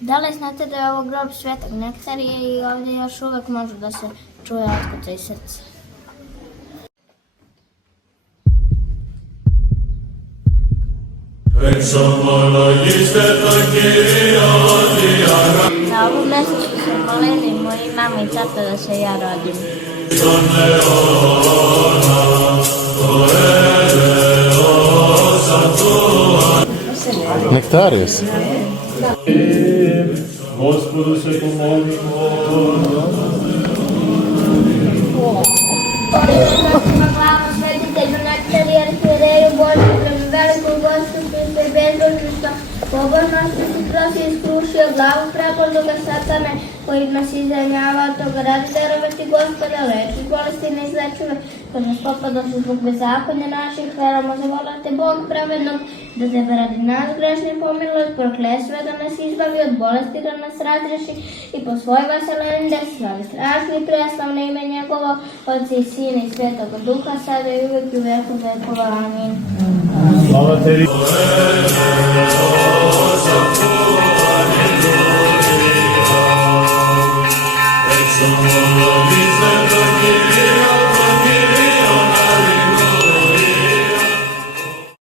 Da li znate da je ovo grob Svetog Nektarija i ovdje još uvek može da se čuje otkucaj srca? Na ovom mjestu su se molili moji mama i tata da se ja rodim. Nektarijus. Gospodu se pomolimo. Na glavu svetitelju Nektariju, arhijereju Božju, prema velikom gospodinu i bezbožništva, pobožnosti si prosi iskrušio glavu prepodnoga satane, koji nas izranjava od toga radi darovati Gospoda, leči bolesti ne izlečuve, koji nas popadoši zbog bezakonja naših, veramo zavolate Bog pravednog, da tebe radi nas grešne pomilost, prokletstva da nas izbavi od bolesti, da nas razreši i po svoj vaseleni da slavi strašni i preslavno ime njegovo, Otca i Sina i Svetoga Duha, sada i uvijek i u veku vekova. Amin. Slava tebi. Sono la vista